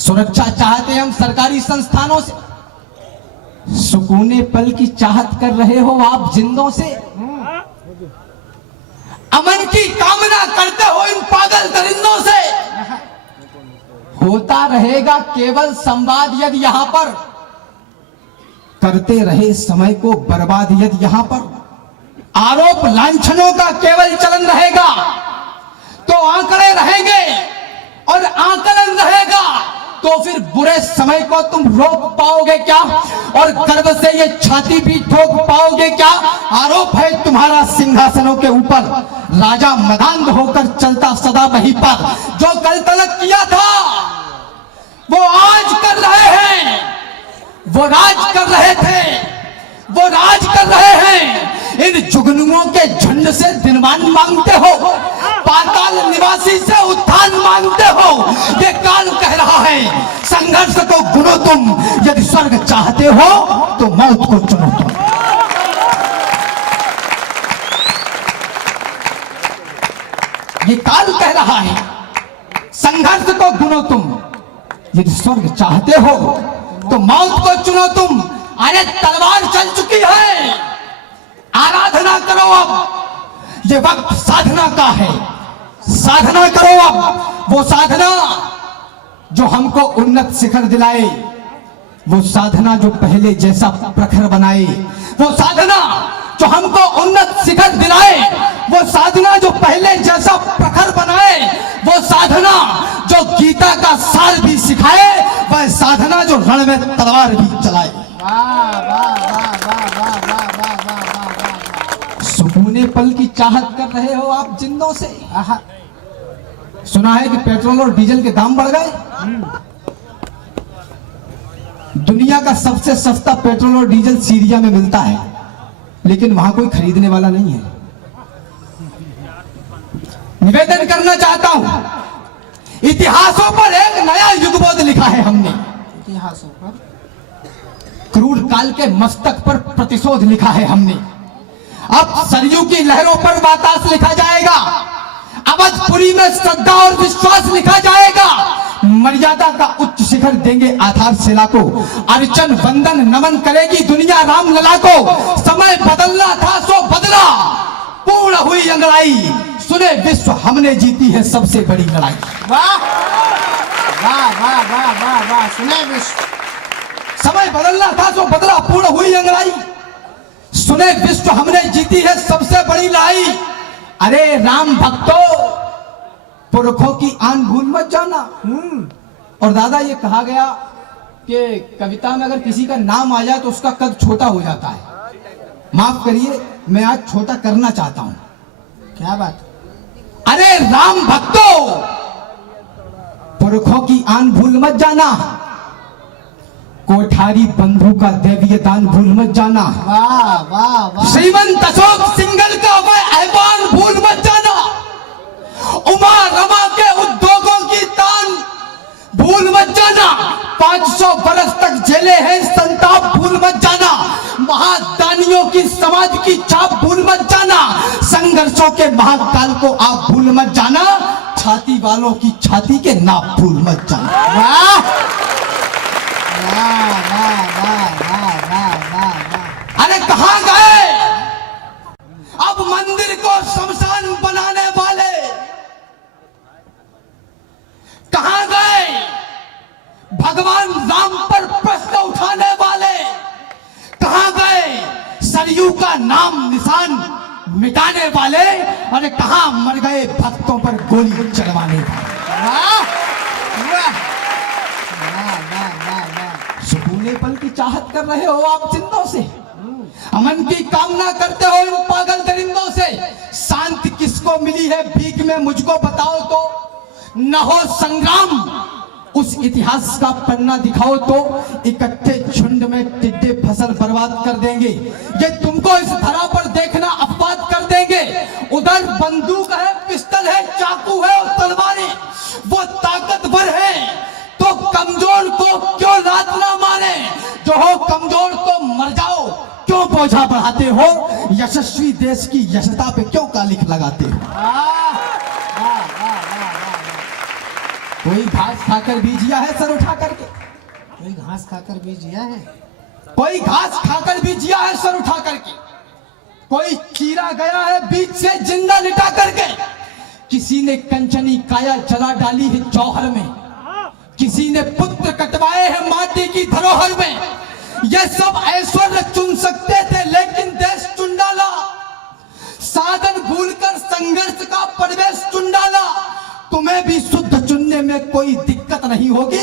सुरक्षा चाहते हम सरकारी संस्थानों से, सुकूने पल की चाहत कर रहे हो आप जिंदों से। अमन की कामना करते हो इन पागल दरिंदों से। होता रहेगा केवल संवाद यदि यहां पर करते रहे समय को बर्बाद, यदि यहां पर आरोप लांछनों का केवल चलन रहेगा तो आंकड़े रहेंगे और आकलन रहेगा तो फिर बुरे समय को तुम रोक पाओगे क्या और गर्व से ये छाती भी ठोक पाओगे क्या। आरोप है तुम्हारा सिंहासनों के ऊपर, राजा मदांध होकर चलता सदा वहीं पर। जो कल तलक किया था वो आज कर रहे हैं, वो राज कर रहे थे, वो राज कर रहे हैं। इन जुगनुओं के झुंड से दिनवान मांगते हो, पाताल निवासी से उत्थान मांगते हो। ये काल कह रहा है संघर्ष को गुनो तुम, यदि स्वर्ग चाहते हो तो मौत को चुनो तुम। ये काल कह रहा है संघर्ष को गुनो तुम, यदि स्वर्ग चाहते हो तो मौत को चुनो तुम। अरे तलवार चल चुकी है, आराधना करो अब, ये वक्त साधना का है। साधना करो अब, वो साधना जो हमको उन्नत शिखर दिलाए, वो साधना जो पहले जैसा प्रखर बनाए, वो साधना जो हमको उन्नत शिखर दिलाए, वो साधना जो पहले जैसा प्रखर बनाए, वो साधना जो गीता का सार भी सिखाए, वह साधना जो रण में तलवार भी चलाए। सुकूने पल की चाहत कर रहे हो आप जिंदों से। सुना है कि पेट्रोल और डीजल के दाम बढ़ गए। दुनिया का सबसे सस्ता पेट्रोल और डीजल सीरिया में मिलता है, लेकिन वहां कोई खरीदने वाला नहीं है। निवेदन करना चाहता हूं, इतिहासों पर एक नया युगबोध लिखा है हमने। इतिहासों पर क्रूर काल के मस्तक पर प्रतिशोध लिखा है हमने। अब सरयू की लहरों पर वातास लिखा जाएगा, अवधपुरी में श्रद्धा और विश्वास लिखा जाएगा। मर्यादा का उच्च शिखर देंगे आधारशिला को, अर्चन वंदन नमन करेगी दुनिया रामलला को। समय बदलना था सो बदला, पूर्ण हुई अंगड़ाई, सुने विश्व हमने जीती है सबसे बड़ी लड़ाई। वाह वाह वाह वाह वाह वाह, सुने विश्व। समय बदलना था सो बदला, पूर्ण हुई अंगड़ाई, सुने विश्व हमने जीती है सबसे बड़ी लड़ाई। अरे राम भक्तों, पुरखों की आन भूल मत जाना। और दादा ये कहा गया कि कविता में अगर किसी का नाम आ जाए तो उसका कद छोटा हो जाता है। माफ करिए, मैं आज छोटा करना चाहता हूं। क्या बात। अरे राम भक्तों, पुरखों की आन भूल मत जाना, कोठारी बंधु का दैवीय दान भूल मत जाना। वाह वाह वाह। श्रीमंत अशोक सिंघल का वह ऐवान भूल मत जाना, उमा रमा के उद्योगों की तान भूल मत जाना। 500 बरस तक जेले हैं संताप भूल मत जाना, महादानियों की समाज की छाप भूल मत जाना। संघर्षों के महाकाल को आप भूल मत जाना, छाती वालों की छाती के नाप भूल मत जाना। वाह वाह वाह वाह वाह वाह। अरे कहां गए अब मंदिर को शमशान बनाने वाले, कहां गए भगवान राम पर प्रश्न उठाने वाले, कहां गए सरयू का नाम निशान मिटाने वाले। अरे कहां मर गए भक्तों पर गोली चलवाने वाले। वाह सुकूने पल की चाहत कर रहे हो आप जिंदों से, अमन की कामना करते हो इन पागल दरिंदों से। शांति किसको मिली है भीख में मुझको बताओ तो, न हो संग्राम उस इतिहास का पन्ना दिखाओ तो। इकट्ठे झुंड में टिड्डे फसल बर्बाद कर देंगे, ये तुमको इस धरा पर देखना अपवाद कर देंगे। उधर बंदूक है, पिस्टल है, चाकू है और तलवारें, वो ताकतवर है तो कमजोर को क्यों लात ना मारे। जो हो कमजोर तो मर जाओ, क्यों बोझा बढ़ाते हो। यशस्वी देश की यशता पे क्यों कालिख लगाते हो। कोई घास खाकर भी जिया है सर उठा करके, कोई घास खाकर भी जिया है, कोई घास खाकर भी जिया है सर उठा करके, कोई चीरा गया है बीच से जिंदा लिटा करके, किसी ने कंचनी काया जला डाली है जौहर में, किसी ने पुत्र कटवाए हैं माटी की धरोहर में। ये सब ऐश्वर्य चुन सकते थे लेकिन देश चुन डाला, साधन भूलकर संघर्ष का परिवेश चुन डाला। तुम्हें भी शुद्ध चुनने में कोई दिक्कत नहीं होगी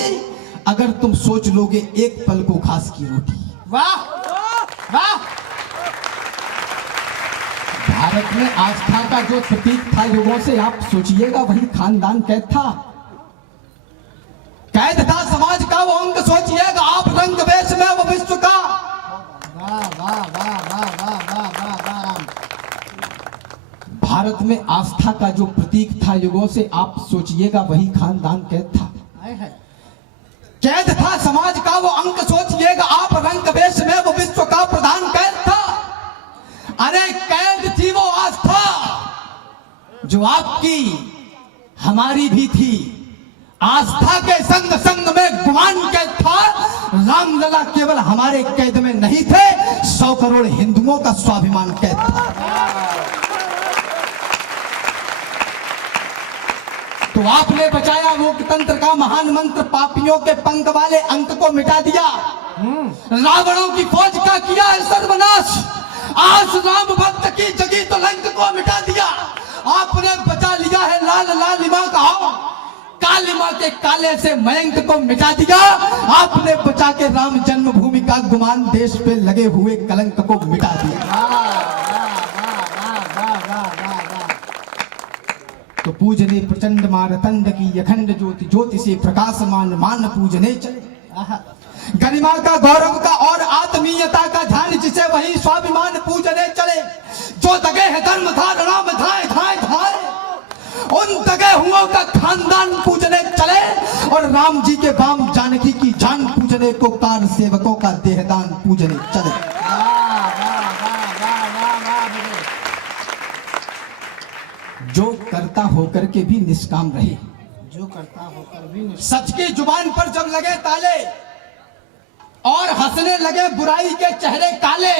अगर तुम सोच लोगे एक पल को घास की रोटी। वाह वाह। भारत में आस्था का जो प्रतीक था युगों से, आप सोचिएगा वही खानदान कैद था, कैद था समाज का वो अंग। सोचिएगा आप रंग वेश में वो विश्व का। वाह वाह वाह वाह वाह वाह वाह वाह। भारत में आस्था का जो प्रतीक था युगों से, आप सोचिएगा वही खानदान कैद था, कैद था समाज का वो अंग। सोचिएगा आप रंग वेश में वो विश्व का प्रधान कैद था। अरे कैद थी वो आस्था जो आपकी हमारी भी थी। आस्था के संग संग में गुमान कैद था। रामलला केवल हमारे कैद में नहीं थे, 100 करोड़ हिंदुओं का स्वाभिमान कैद था। तो आपने बचाया लोकतंत्र का महान मंत्र, पापियों के पंख वाले अंक को मिटा दिया, रावणों की फौज का किया है सर्वनाश। आज राम भक्त की जगी तो लंक को मिटा दिया। आपने बचा लिया है लाल लालिमा का, कालिमा के काले से मयंक को मिटा दिया। आपने बचा के राम जन्मभूमि का गुमान, देश पे लगे हुए कलंक को मिटा दिया। तो पूजने प्रचंड मारतंड की अखंड ज्योति, ज्योति से प्रकाशमान मान पूजने चले। गरिमा का, गौरव का और आत्मीयता का ध्यान जिसे वही स्वाभिमान पूजने चले। जो दगे है धर्म धार राम धाए धाए धाए, उन दगे हुओं का खानदान पूजने चले। और राम जी के वाम जानकी की जान पूजने को कार सेवकों का देहदान पूजने चले। जो करता होकर के भी निष्काम रहे, जो करता होकर भी सच की जुबान पर जब लगे ताले और हंसने लगे बुराई के चेहरे काले,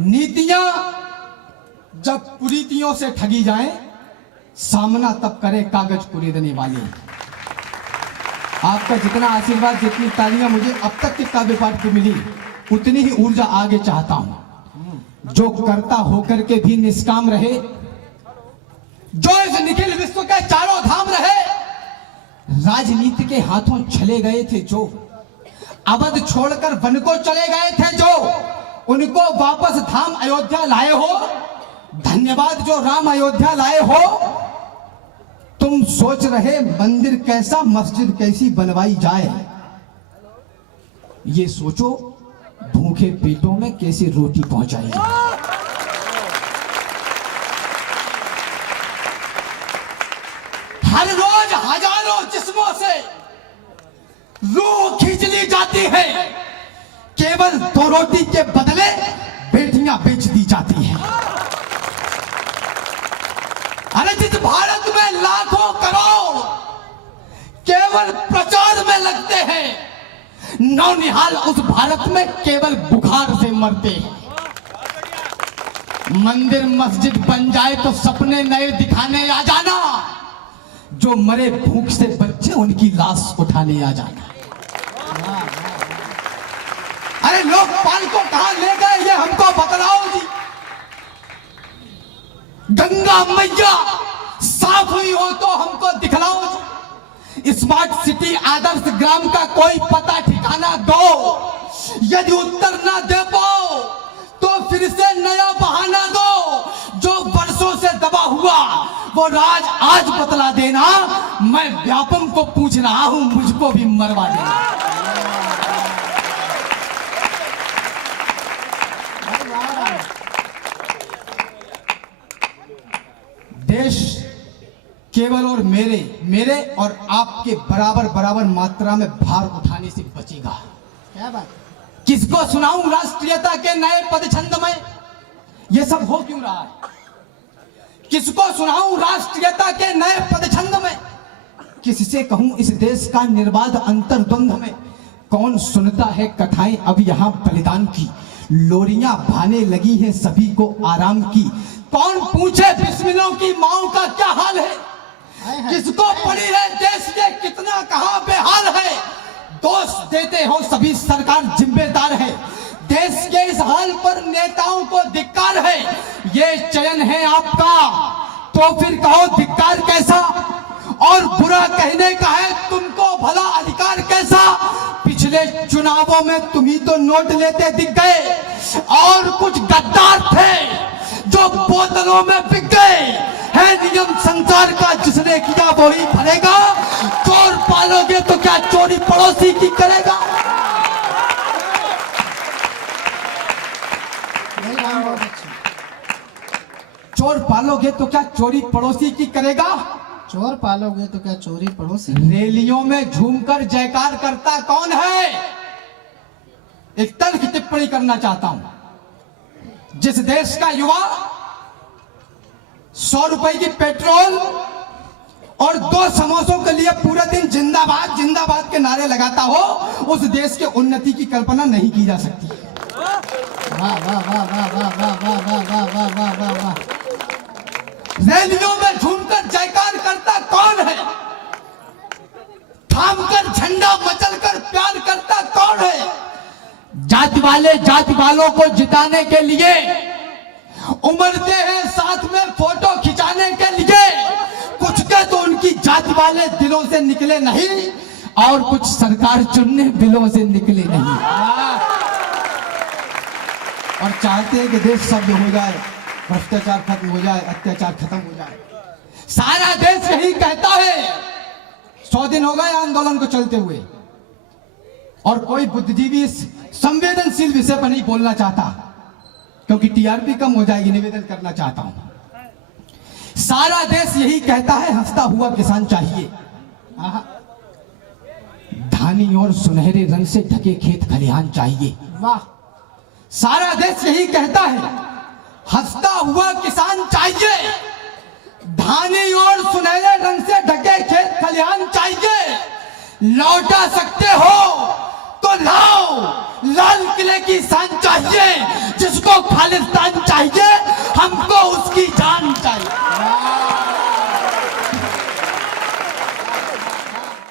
नीतियां जब कुरीतियों से ठगी जाएं, सामना तब करे कागज कुरेदने वाले। आपका जितना आशीर्वाद, जितनी तालियां मुझे अब तक के काव्य पाठ को मिली, उतनी ही ऊर्जा आगे चाहता हूं। जो करता होकर के भी निष्काम रहे, जो इस निखिल विश्व के चारों धाम रहे। राजनीति के हाथों चले गए थे जो, अवध छोड़कर वन को चले गए थे जो, उनको वापस धाम अयोध्या लाए हो। धन्यवाद जो राम अयोध्या लाए हो। तुम सोच रहे मंदिर कैसा, मस्जिद कैसी बनवाई जाए, ये सोचो भूखे पेटों में कैसी रोटी पहुंचाई जाए। हर रोज हजारों जिस्मों से रूह खींच ली जाती है, केवल 2 रोटी के बदले बेटियां बेच दी जाती हैं। अरे जिस भारत में लाखों करोड़ केवल प्रचार में लगते हैं, नौनिहाल उस भारत में केवल बुखार से मरते हैं। मंदिर मस्जिद बन जाए तो सपने नए दिखाने आ जाना, जो मरे भूख से बच्चे उनकी लाश उठाने आ जाना। अरे लोकपाल को कहां ले गए ये हमको बतलाओ जी। गंगा मैया साफ हुई हो तो हमको दिखलाओ जी। स्मार्ट सिटी आदर्श ग्राम का कोई पता ठिकाना दो। यदि उत्तर ना दे पाओ तो फिर से नया बहाना दो। जो वर्षों से दबा हुआ वो राज आज बतला देना। मैं व्यापम को पूछ रहा हूं, मुझको भी मरवा देना। देश केवल और मेरे और आपके बराबर मात्रा में भार उठाने से बचेगा। क्या बात? किसको सुनाऊं राष्ट्रीयता के नए पदछंद में, ये सब हो क्यों रहा है? किसको सुनाऊं राष्ट्रीयता के नए पदछंद में, किससे कहूं इस देश का निर्बाध अंतर्द्वंद में, कौन सुनता है कथाएं अब यहाँ बलिदान की, लोरियां भाने लगी हैं सभी को आराम की, कौन पूछे बिस्मिलों की माओ का क्या हाल है, किसको पड़ी है देश के कितना कहां बेहाल है, दोष देते हो सभी सरकार जिम्मेदार है, देश के इस हाल पर नेताओं को धिक्कार है, ये चयन है आपका तो फिर कहो धिक्कार कैसा, और बुरा कहने का है तुमको भला अधिकार कैसा, पिछले चुनावों में तुम ही तो नोट लेते दिख गए, और कुछ गद्दार थे जो बोतलों में बिक गए, है नियम संसार का जिसने किया वही भरेगा, चोर पालोगे तो क्या चोरी पड़ोसी की करेगा। चोर पालोगे तो क्या चोरी पड़ोसी की करेगा, चोर पालोगे तो क्या चोरी पड़ोसी। रैलियों में झूमकर जयकार करता कौन है, एक तल्ख टिप्पणी करना चाहता हूं, जिस देश का युवा 100 रुपए की पेट्रोल और 2 समोसों के लिए पूरे दिन जिंदाबाद जिंदाबाद के नारे लगाता हो, उस देश के उन्नति की कल्पना नहीं की जा सकती। वाह वाह वाह वाह वाह वाह वाह वाह वाह वाह वाह वाह वाह। रैलियों में झूमकर जयकार करता कौन है, थामकर झंडा मचलकर प्यार करता कौन है, जाति वाले जाति वालों को जिताने के लिए उमड़ते हैं साथ में फोटो खिंचाने के लिए, कुछ के तो उनकी जाति वाले दिलों से निकले नहीं और कुछ सरकार चुनने बिलों से निकले नहीं, और चाहते हैं कि देश शब्द हो जाए, भ्रष्टाचार खत्म हो जाए, अत्याचार खत्म हो जाए। सारा देश यही कहता है। 100 दिन हो गए आंदोलन को चलते हुए और कोई बुद्धिजीवी इस संवेदनशील विषय पर नहीं बोलना चाहता, क्योंकि टीआरपी कम हो जाएगी। निवेदन करना चाहता हूं, सारा देश यही कहता है हंसता हुआ किसान चाहिए, धानी और सुनहरे रंग से ढके खेत खलिहान चाहिए। वाह, सारा देश यही कहता है हंसता हुआ किसान चाहिए, धानी और सुनहरे रंग से ढके खेत खलिहान चाहिए। लौटा सकते हो तो लाओ, लाल किले की शान चाहिए जिसको खालिस्तान